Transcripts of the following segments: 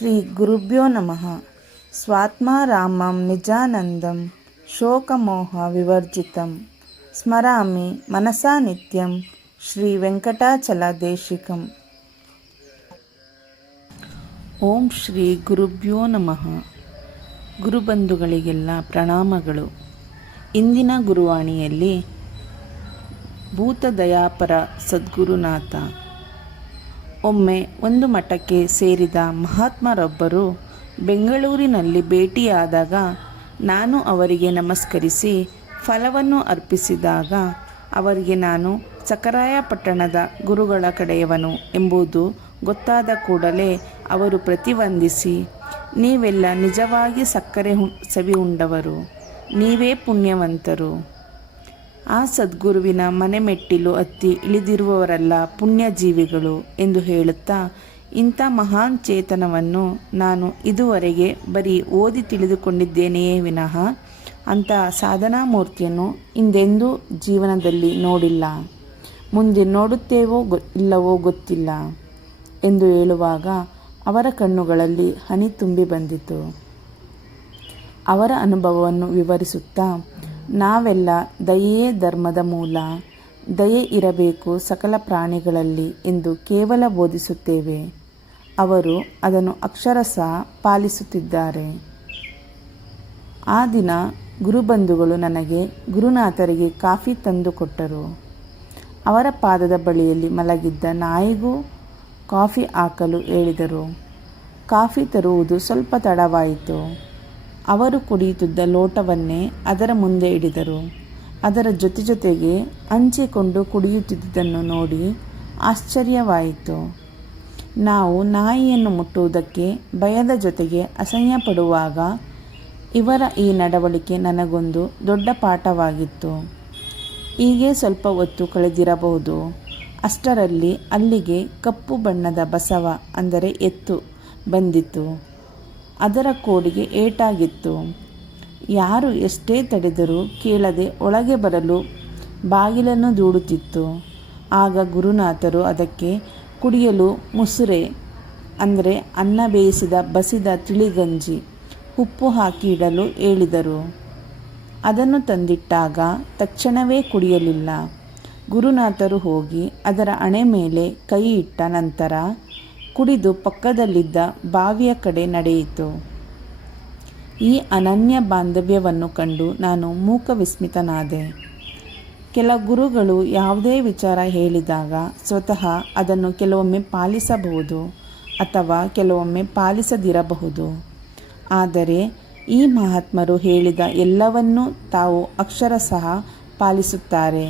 ಶ್ರೀ ಗುರುಭ್ಯೋ ನಮಃ. ಸ್ವಾತ್ಮಾರಾಮಂ ನಿಜಾನಂದಂ ಶೋಕಮೋಹ ವಿವರ್ಜಿತಂ ಸ್ಮರಾಮಿ ಮನಸಾ ನಿತ್ಯಂ ಶ್ರೀ ವೆಂಕಟಾಚಲದೇಶಿಕಂ. ಓಂ ಶ್ರೀ ಗುರುಭ್ಯೋ ನಮಃ. ಗುರುಬಂಧುಗಳಿಗೆಲ್ಲ ಪ್ರಣಾಮಗಳು. ಇಂದಿನ ಗುರುವಾಣಿಯಲ್ಲಿ ಭೂತದಯಾಪರ ಸದ್ಗುರುನಾಥ. ಒಮ್ಮೆ ಒಂದು ಮಠಕ್ಕೆ ಸೇರಿದ ಮಹಾತ್ಮರೊಬ್ಬರು ಬೆಂಗಳೂರಿನಲ್ಲಿ ಭೇಟಿಯಾದಾಗ ನಾನು ಅವರಿಗೆ ನಮಸ್ಕರಿಸಿ ಫಲವನ್ನು ಅರ್ಪಿಸಿದಾಗ ಅವರಿಗೆ ನಾನು ಸಖರಾಯಪಟ್ಟಣದ ಗುರುಗಳ ಕಡೆಯವನು ಎಂಬುದು ಗೊತ್ತಾದ ಕೂಡಲೇ ಅವರು ಪ್ರತಿವಂದಿಸಿ, ನೀವೆಲ್ಲ ನಿಜವಾಗಿ ಸಕ್ಕರೆ ಸವಿ ಉಂಡವರು, ನೀವೇ ಪುಣ್ಯವಂತರು. ಆ ಸದ್ಗುರುವಿನ ಮನೆ ಮೆಟ್ಟಿಲು ಹತ್ತಿ ಇಳಿದಿರುವವರೆಲ್ಲ ಪುಣ್ಯಜೀವಿಗಳು ಎಂದು ಹೇಳುತ್ತಾ, ಇಂಥ ಮಹಾನ್ ಚೇತನವನ್ನು ನಾನು ಇದುವರೆಗೆ ಬರೀ ಓದಿ ತಿಳಿದುಕೊಂಡಿದ್ದೇನೆಯೇ ವಿನಃ ಅಂತಹ ಸಾಧನಾ ಮೂರ್ತಿಯನ್ನು ಹಿಂದೆಂದೂ ಜೀವನದಲ್ಲಿ ನೋಡಿಲ್ಲ, ಮುಂದೆ ನೋಡುತ್ತೇವೋ ಇಲ್ಲವೋ ಗೊತ್ತಿಲ್ಲ ಎಂದು ಹೇಳುವಾಗ ಅವರ ಕಣ್ಣುಗಳಲ್ಲಿ ಹನಿ ತುಂಬಿ ಬಂದಿತು. ಅವರ ಅನುಭವವನ್ನು ವಿವರಿಸುತ್ತಾ, ನಾವೆಲ್ಲ ದಯೆಯೇ ಧರ್ಮದ ಮೂಲ, ದಯೆ ಇರಬೇಕು ಸಕಲ ಪ್ರಾಣಿಗಳಲ್ಲಿ ಎಂದು ಕೇವಲ ಬೋಧಿಸುತ್ತೇವೆ. ಅವರು ಅದನ್ನು ಅಕ್ಷರಶಃ ಪಾಲಿಸುತ್ತಿದ್ದಾರೆ. ಆ ದಿನ ಗುರುಬಂಧುಗಳು ನನಗೆ ಗುರುನಾಥರಿಗೆ ಕಾಫಿ ತಂದು ಕೊಟ್ಟರು. ಅವರ ಪಾದದ ಬಳಿಯಲ್ಲಿ ಮಲಗಿದ್ದ ನಾಯಿಗೂ ಕಾಫಿ ಹಾಕಲು ಹೇಳಿದರು. ಕಾಫಿ ತರುವುದು ಸ್ವಲ್ಪ ತಡವಾಯಿತು. ಅವರು ಕುಡಿಯುತ್ತಿದ್ದ ಲೋಟವನ್ನೇ ಅದರ ಮುಂದೆ ಇಡಿದರು. ಅದರ ಜೊತೆಗೆ ಹಂಚಿಕೊಂಡು ಕುಡಿಯುತ್ತಿದ್ದುದನ್ನು ನೋಡಿ ಆಶ್ಚರ್ಯವಾಯಿತು. ನಾವು ನಾಯಿಯನ್ನು ಮುಟ್ಟುವುದಕ್ಕೆ ಭಯದ ಜೊತೆಗೆ ಅಸಹ್ಯ ಪಡುವಾಗ ಇವರ ಈ ನಡವಳಿಕೆ ನನಗೊಂದು ದೊಡ್ಡ ಪಾಠವಾಗಿತ್ತು. ಹೀಗೆ ಸ್ವಲ್ಪ ಹೊತ್ತು ಕಳೆದಿರಬಹುದು. ಅಷ್ಟರಲ್ಲಿ ಅಲ್ಲಿಗೆ ಕಪ್ಪು ಬಣ್ಣದ ಬಸವ ಅಂದರೆ ಎತ್ತು ಬಂದಿತು. ಅದರ ಕೋಡಿಗೆ ಏಟಾಗಿತ್ತು. ಯಾರು ಎಷ್ಟೇ ತಡೆದರೂ ಕೇಳದೆ ಒಳಗೆ ಬರಲು ಬಾಗಿಲನ್ನು ದೂಡುತ್ತಿತ್ತು. ಆಗ ಗುರುನಾಥರು ಅದಕ್ಕೆ ಕುಡಿಯಲು ಮುಸುರೆ ಅಂದರೆ ಅನ್ನ ಬೇಯಿಸಿದ ಬಸಿದ ತಿಳಿಗಂಜಿ ಉಪ್ಪು ಹಾಕಿ ಇಡಲು ಹೇಳಿದರು. ಅದನ್ನು ತಂದಿಟ್ಟಾಗ ತಕ್ಷಣವೇ ಕುಡಿಯಲಿಲ್ಲ. ಗುರುನಾಥರು ಹೋಗಿ ಅದರ ಹಣೆ ಮೇಲೆ ಕೈ ಇಟ್ಟ ನಂತರ ಕುಡಿದು ಪಕ್ಕದಲ್ಲಿದ್ದ ಬಾವಿಯ ಕಡೆ ನಡೆಯಿತು. ಈ ಅನನ್ಯ ಬಾಂಧವ್ಯವನ್ನು ಕಂಡು ನಾನು ಮೂಕ ವಿಸ್ಮಿತನಾದೆ. ಕೆಲ ಗುರುಗಳು ಯಾವುದೇ ವಿಚಾರ ಹೇಳಿದಾಗ ಸ್ವತಃ ಅದನ್ನು ಕೆಲವೊಮ್ಮೆ ಪಾಲಿಸಬಹುದು ಅಥವಾ ಕೆಲವೊಮ್ಮೆ ಪಾಲಿಸದಿರಬಹುದು. ಆದರೆ ಈ ಮಹಾತ್ಮರು ಹೇಳಿದ ಎಲ್ಲವನ್ನೂ ತಾವು ಅಕ್ಷರಶಃ ಪಾಲಿಸುತ್ತಾರೆ.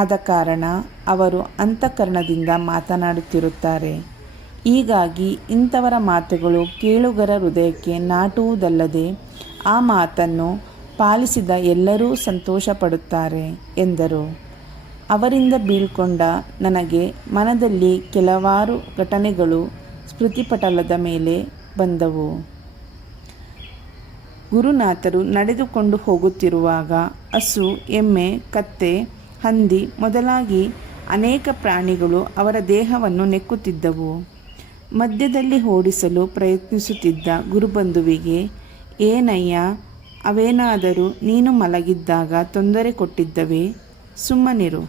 ಆದ ಕಾರಣ ಅವರು ಅಂತಃಕರಣದಿಂದ ಮಾತನಾಡುತ್ತಿರುತ್ತಾರೆ. ಹೀಗಾಗಿ ಇಂಥವರ ಮಾತುಗಳು ಕೇಳುಗರ ಹೃದಯಕ್ಕೆ ನಾಟುವುದಲ್ಲದೆ ಆ ಮಾತನ್ನು ಪಾಲಿಸಿದ ಎಲ್ಲರೂ ಸಂತೋಷಪಡುತ್ತಾರೆ ಎಂದರು. ಅವರಿಂದ ಬೀಳ್ಕೊಂಡ ನನಗೆ ಮನದಲ್ಲಿ ಕೆಲವಾರು ಘಟನೆಗಳು ಸ್ಮೃತಿಪಟಲದ ಮೇಲೆ ಬಂದವು. ಗುರುನಾಥರು ನಡೆದುಕೊಂಡು ಹೋಗುತ್ತಿರುವಾಗ ಹಸು, ಎಮ್ಮೆ, ಕತ್ತೆ, ಹಂದಿ ಮೊದಲಾಗಿ ಅನೇಕ ಪ್ರಾಣಿಗಳು ಅವರ ದೇಹವನ್ನು ನೆಕ್ಕುತ್ತಿದ್ದವು. ಮಧ್ಯದಲ್ಲಿ ಓಡಿಸಲು ಪ್ರಯತ್ನಿಸುತ್ತಿದ್ದ ಗುರುಬಂಧುವಿಗೆ, ಏನಯ್ಯ, ಅವೇನಾದರೂ ನೀನು ಮಲಗಿದ್ದಾಗ ತೊಂದರೆ ಕೊಟ್ಟಿದ್ದವೇ? ಸುಮ್ಮನಿರು,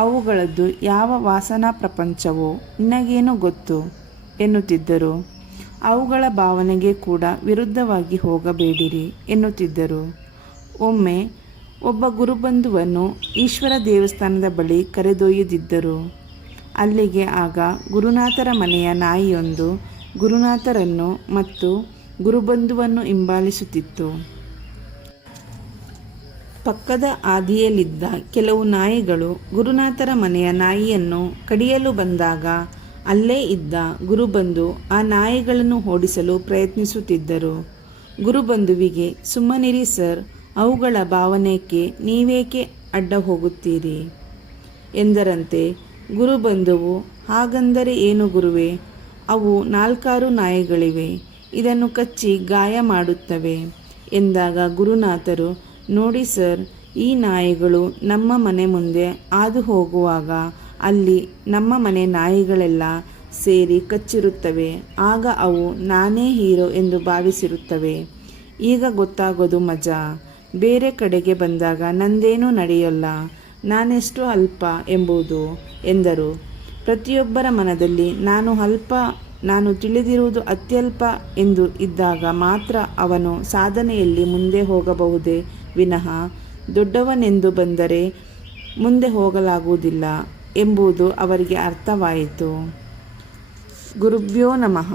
ಅವುಗಳದ್ದು ಯಾವ ವಾಸನಾ ಪ್ರಪಂಚವೋ ನಿನಗೇನು ಗೊತ್ತು ಎನ್ನುತ್ತಿದ್ದರು. ಅವುಗಳ ಭಾವನೆಗೆ ಕೂಡ ವಿರುದ್ಧವಾಗಿ ಹೋಗಬೇಡಿರಿ ಎನ್ನುತ್ತಿದ್ದರು. ಒಮ್ಮೆ ಒಬ್ಬ ಗುರುಬಂಧುವನ್ನು ಈಶ್ವರ ದೇವಸ್ಥಾನದ ಬಳಿ ಕರೆದೊಯ್ಯುತ್ತಿದ್ದರು. ಅಲ್ಲಿಗೆ ಆಗ ಗುರುನಾಥರ ಮನೆಯ ನಾಯಿಯೊಂದು ಗುರುನಾಥರನ್ನು ಮತ್ತು ಗುರುಬಂಧುವನ್ನು ಹಿಂಬಾಲಿಸುತ್ತಿತ್ತು. ಪಕ್ಕದ ಹಾದಿಯಲ್ಲಿದ್ದ ಕೆಲವು ನಾಯಿಗಳು ಗುರುನಾಥರ ಮನೆಯ ನಾಯಿಯನ್ನು ಕಡಿಯಲು ಬಂದಾಗ ಅಲ್ಲೇ ಇದ್ದ ಗುರುಬಂಧು ಆ ನಾಯಿಗಳನ್ನು ಓಡಿಸಲು ಪ್ರಯತ್ನಿಸುತ್ತಿದ್ದರು. ಗುರುಬಂಧುವಿಗೆ, ಸುಮ್ಮನಿರಿ ಸರ್, ಅವುಗಳ ಭಾವನೆಗೆ ನೀವೇಕೆ ಅಡ್ಡ ಹೋಗುತ್ತೀರಿ ಎಂದರಂತೆ. ಗುರುಬಂಧುವು, ಹಾಗಂದರೆ ಏನು ಗುರುವೇ? ಅವು 4 ನಾಯಿಗಳಿವೆ, ಇದನ್ನು ಕಚ್ಚಿ ಗಾಯ ಮಾಡುತ್ತವೆ ಎಂದಾಗ ಗುರುನಾಥರು, ನೋಡಿ ಸರ್, ಈ ನಾಯಿಗಳು ನಮ್ಮ ಮನೆ ಮುಂದೆ ಹಾದು ಹೋಗುವಾಗ ಅಲ್ಲಿ ನಮ್ಮ ಮನೆ ನಾಯಿಗಳೆಲ್ಲ ಸೇರಿ ಕಚ್ಚಿರುತ್ತವೆ. ಆಗ ಅವು ನಾನೇ ಹೀರೋ ಎಂದು ಭಾವಿಸಿರುತ್ತವೆ. ಈಗ ಗೊತ್ತಾಗೋದು ಮಜಾ. ಬೇರೆ ಕಡೆಗೆ ಬಂದಾಗ ನಂದೇನೂ ನಡೆಯೋಲ್ಲ, ನಾನೆಷ್ಟು ಅಲ್ಪ ಎಂಬುದು ಎಂದರು. ಪ್ರತಿಯೊಬ್ಬರ ಮನದಲ್ಲಿ ನಾನು ಅಲ್ಪ, ನಾನು ತಿಳಿದಿರುವುದು ಅತ್ಯಲ್ಪ ಎಂದು ಇದ್ದಾಗ ಮಾತ್ರ ಅವನು ಸಾಧನೆಯಲ್ಲಿ ಮುಂದೆ ಹೋಗಬಹುದೇ ವಿನಃ ದೊಡ್ಡವನೆಂದು ಬಂದರೆ ಮುಂದೆ ಹೋಗಲಾಗುವುದಿಲ್ಲ ಎಂಬುದು ಅವರಿಗೆ ಅರ್ಥವಾಯಿತು. ಗುರುಭ್ಯೋ ನಮಃ.